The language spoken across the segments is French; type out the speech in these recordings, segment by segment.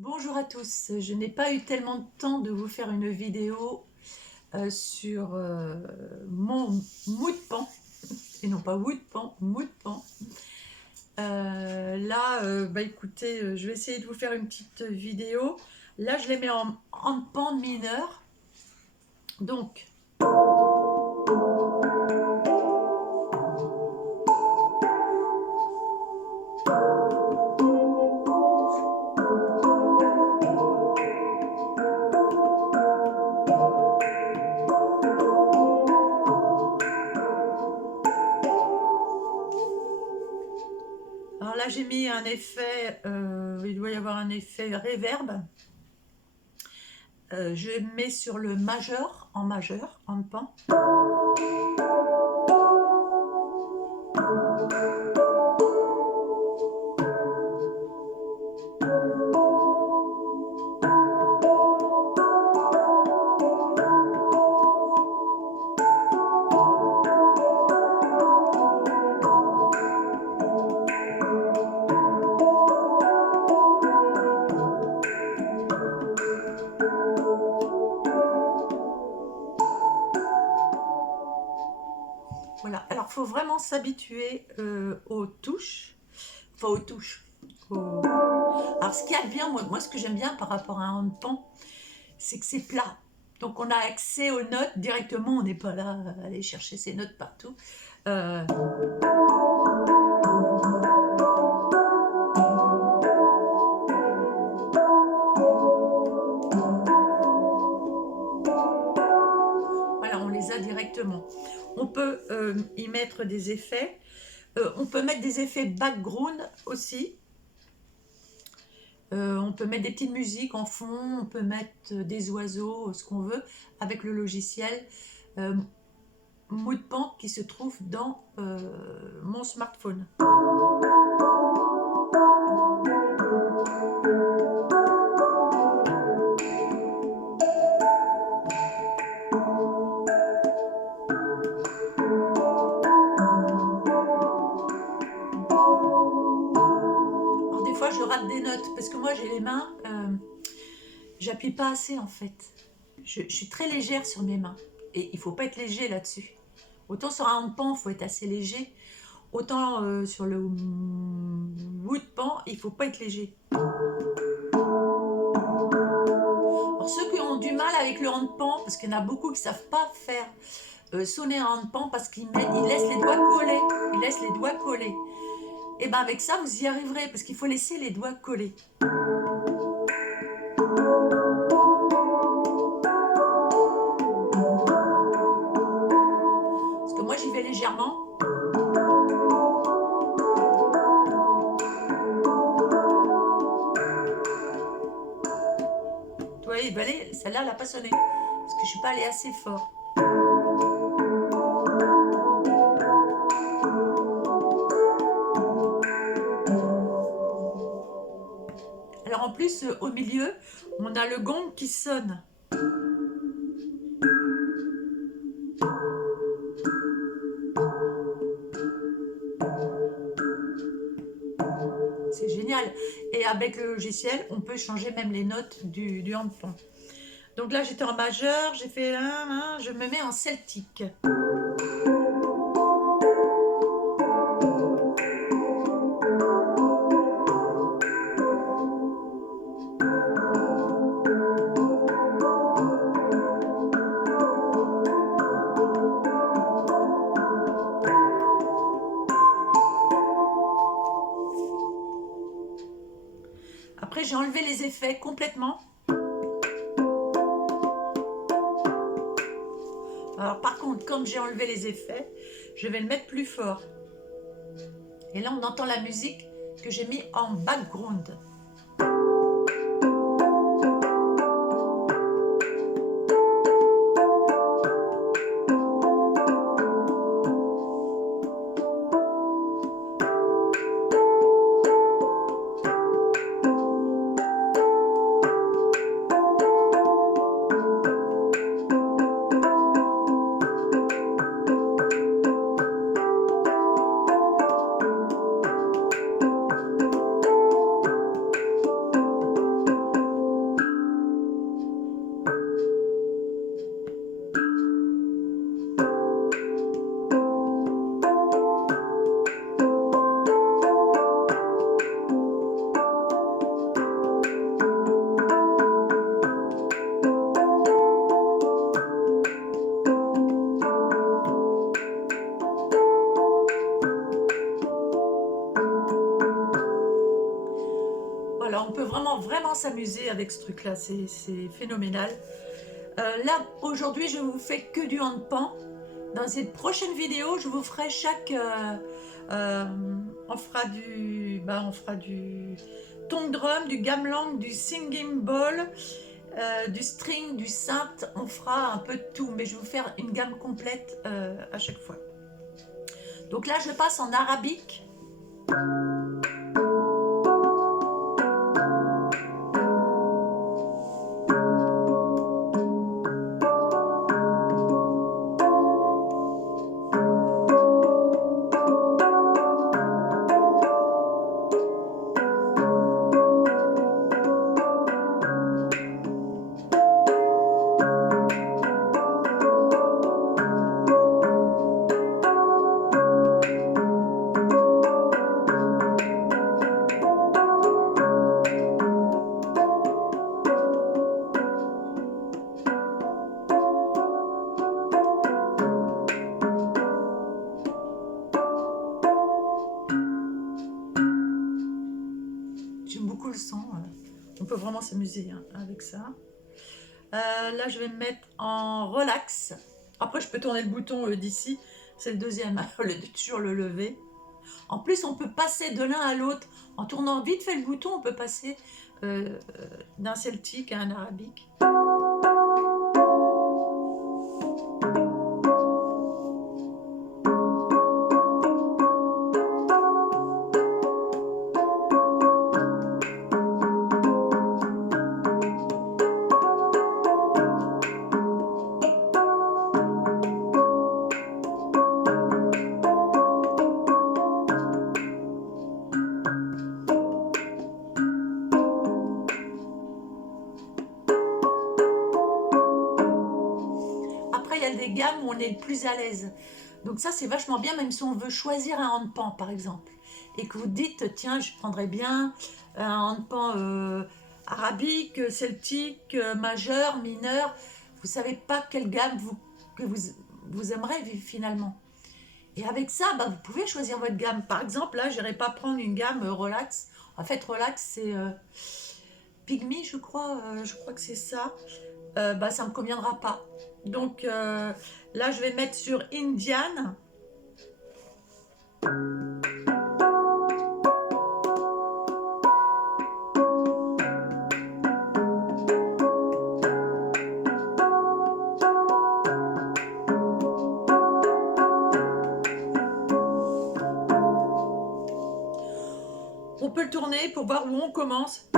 Bonjour à tous, je n'ai pas eu tellement de temps de vous faire une vidéo sur mon mou de pan, et non pas wood pan, mou de pan. Écoutez, je vais essayer de vous faire une petite vidéo. Là, je les mets en pan mineur. Donc, alors là, j'ai mis un effet, il doit y avoir un effet reverb. Je mets sur le majeur, en pan. Voilà, alors il faut vraiment s'habituer aux touches, enfin aux touches. Alors ce qui est bien, moi ce que j'aime bien par rapport à un handpan, c'est que c'est plat. Donc on a accès aux notes directement, on n'est pas là à aller chercher ses notes partout. Euh, voilà, on les a directement. On peut y mettre des effets. On peut mettre des effets background aussi. On peut mettre des petites musiques en fond, on peut mettre des oiseaux, ce qu'on veut, avec le logiciel Moodpan qui se trouve dans mon smartphone. Alors des fois je rate des notes parce que moi j'ai les mains, j'appuie pas assez en fait. Je suis très légère sur mes mains et il faut pas être léger là-dessus. Autant sur un handpan il faut être assez léger, autant sur le woodpan il faut pas être léger. Alors ceux qui ont du mal avec le handpan, parce qu'il y en a beaucoup qui savent pas faire sonner un handpan parce qu'ils laissent les doigts collés, et ben avec ça vous y arriverez parce qu'il faut laisser les doigts collés. Parce que moi j'y vais légèrement. Vous voyez, celle-là elle n'a pas sonné parce que je suis pas allée assez fort. Alors en plus au milieu on a le gong qui sonne. C'est génial. Et avec le logiciel, on peut changer même les notes du handpan. Donc là, j'étais en majeur, j'ai fait je me mets en celtique. Après, j'ai enlevé les effets complètement. Alors par contre, quand j'ai enlevé les effets, je vais le mettre plus fort. Et là, on entend la musique que j'ai mis en background. peut vraiment s'amuser avec ce truc-là, c'est phénoménal. Là, aujourd'hui, je vous fais que du handpan. Dans cette prochaine vidéo, je vous ferai on fera du tongue drum, du gamelan, du singing bowl, du string, du synth. On fera un peu de tout, mais je vais vous faire une gamme complète à chaque fois. Donc là, je passe en arabique. J'aime beaucoup le son, on peut vraiment s'amuser hein, avec ça. Là, je vais me mettre en relax. Après, je peux tourner le bouton d'ici, c'est le deuxième, toujours le lever. En plus, on peut passer de l'un à l'autre. En tournant vite fait le bouton, on peut passer d'un celtique à un arabique. Après, il y a des gammes où on est le plus à l'aise. Donc ça, c'est vachement bien, même si on veut choisir un handpan, par exemple. Et que vous dites, tiens, je prendrais bien un handpan arabique, celtique, majeur, mineur. Vous ne savez pas quelle gamme vous aimerez finalement. Et avec ça, bah, vous pouvez choisir votre gamme. Par exemple, là, je n'irai pas prendre une gamme relax. En fait, relax, c'est Pygmy, je crois que c'est ça. Bah, ça ne me conviendra pas. Donc là, je vais mettre sur Indian. On peut le tourner pour voir où on commence.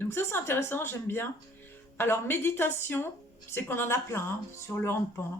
Donc ça, c'est intéressant, j'aime bien. Alors, méditation, c'est qu'on en a plein hein, sur le handpan.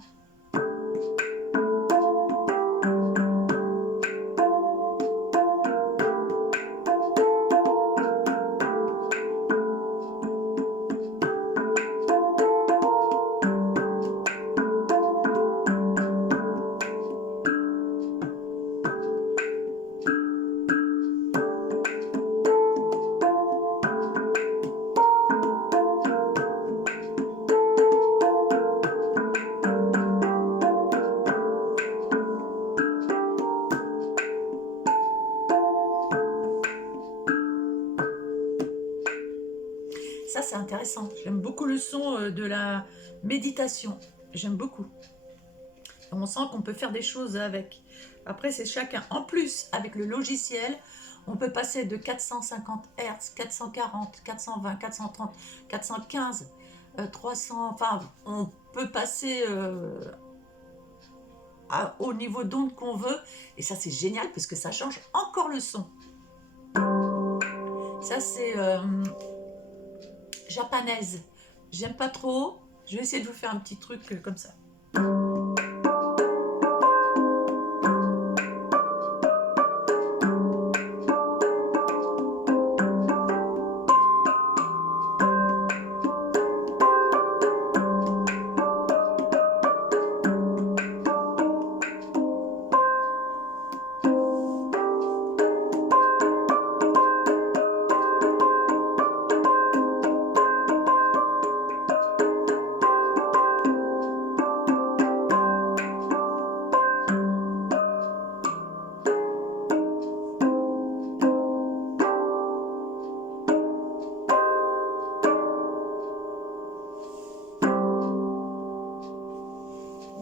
Ça, c'est intéressant. J'aime beaucoup le son de la méditation. J'aime beaucoup. On sent qu'on peut faire des choses avec. Après, c'est chacun. En plus, avec le logiciel, on peut passer de 450 Hz, 440, 420, 430, 415, 300. Enfin, on peut passer au niveau d'onde qu'on veut. Et ça, c'est génial parce que ça change encore le son. Ça, c'est japanaise. J'aime pas trop. Je vais essayer de vous faire un petit truc comme ça.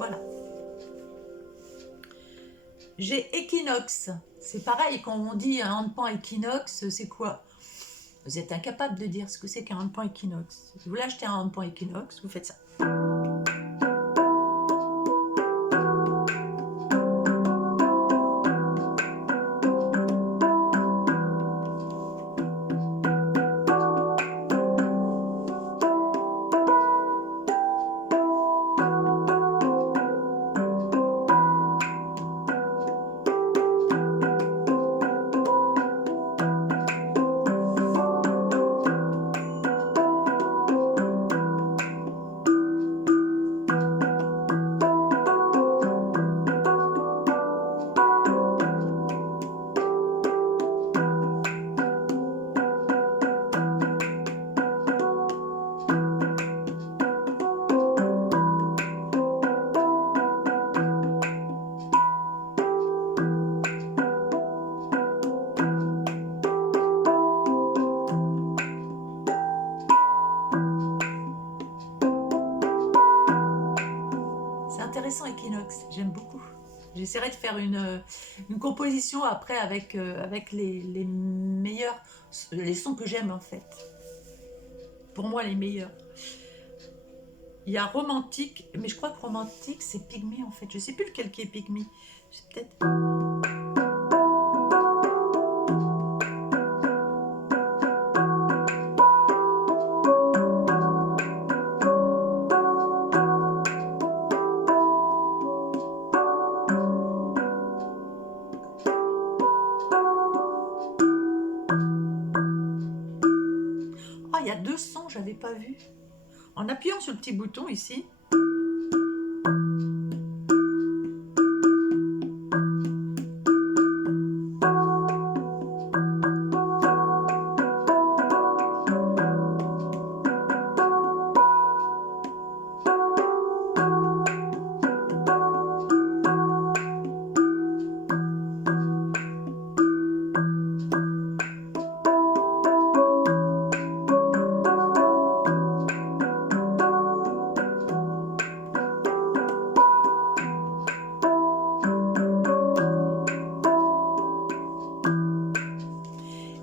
Voilà. J'ai équinoxe. C'est pareil, quand on dit un handpan équinoxe, c'est quoi? Vous êtes incapable de dire ce que c'est qu'un handpan équinoxe. Si vous voulez acheter un handpan équinoxe, vous faites ça. Intéressant équinoxe, j'aime beaucoup. J'essaierai de faire une composition après avec les meilleurs, les sons que j'aime en fait. Pour moi les meilleurs. Il y a romantique, mais je crois que romantique c'est Pygmée en fait. Je sais plus lequel qui est Pygmée. C'est peut-être... Ah, il y a deux sons, j'avais pas vu. En appuyant sur le petit bouton ici.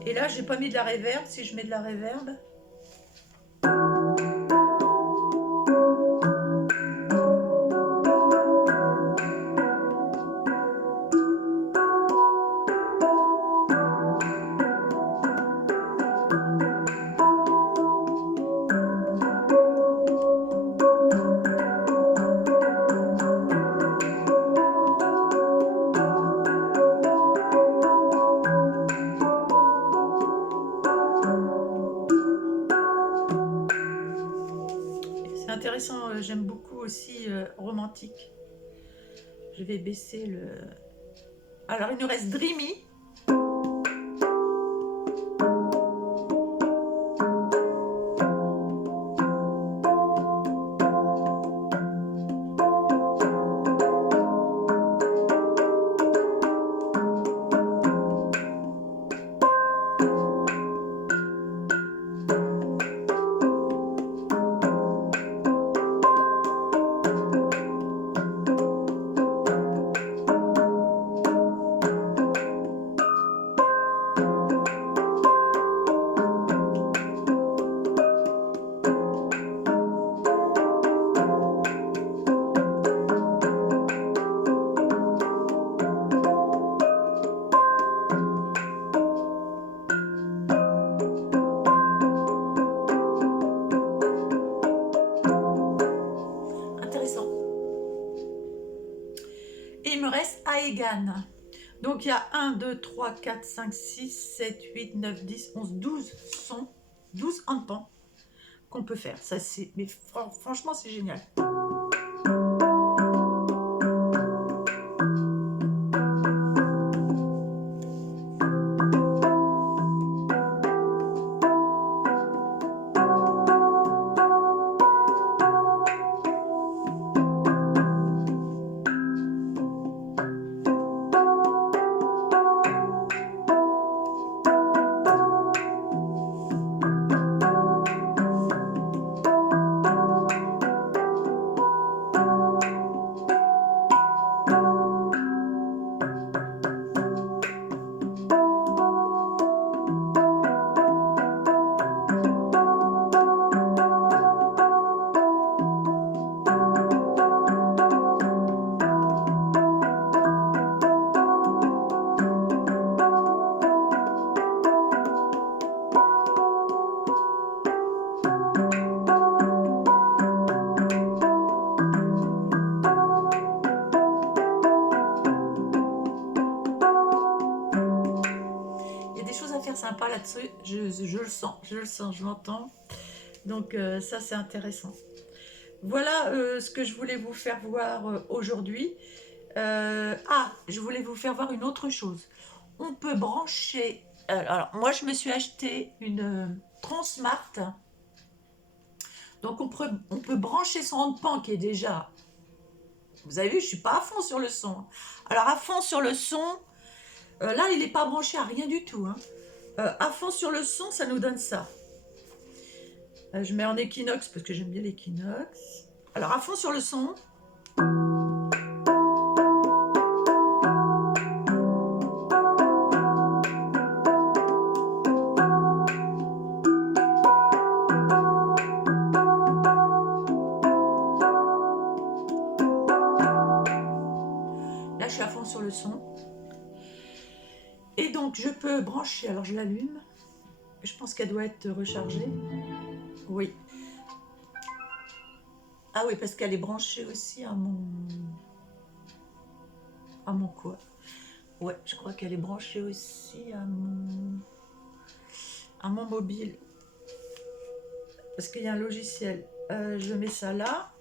Et là, j'ai pas mis de la reverb. Si je mets de la reverb. Intéressant, j'aime beaucoup aussi romantique. Je vais baisser le... Alors il nous reste Dreamy. Donc il y a 1, 2, 3, 4, 5, 6, 7, 8, 9, 10, 11, 12 sons, 12 handpans qu'on peut faire. Ça, mais franchement, c'est génial. sympa là-dessus. Je le sens, je l'entends. Donc ça c'est intéressant. Voilà ce que je voulais vous faire voir aujourd'hui. Je voulais vous faire voir une autre chose. On peut brancher... alors, moi, je me suis acheté une Transmart. Donc, on peut brancher son handpan qui est déjà... Vous avez vu, je ne suis pas à fond sur le son. Alors, à fond sur le son, là, il n'est pas branché à rien du tout. Hein. À fond sur le son, ça nous donne ça. Je mets en équinoxe parce que j'aime bien l'équinoxe. Alors, à fond sur le son... Là, je suis à fond sur le son. Et donc, je peux brancher. Alors, je l'allume. Je pense qu'elle doit être rechargée. Oui. Ah oui, parce qu'elle est branchée aussi à mon... À mon quoi? Ouais, je crois qu'elle est branchée aussi à mon mobile. Parce qu'il y a un logiciel. Je mets ça là.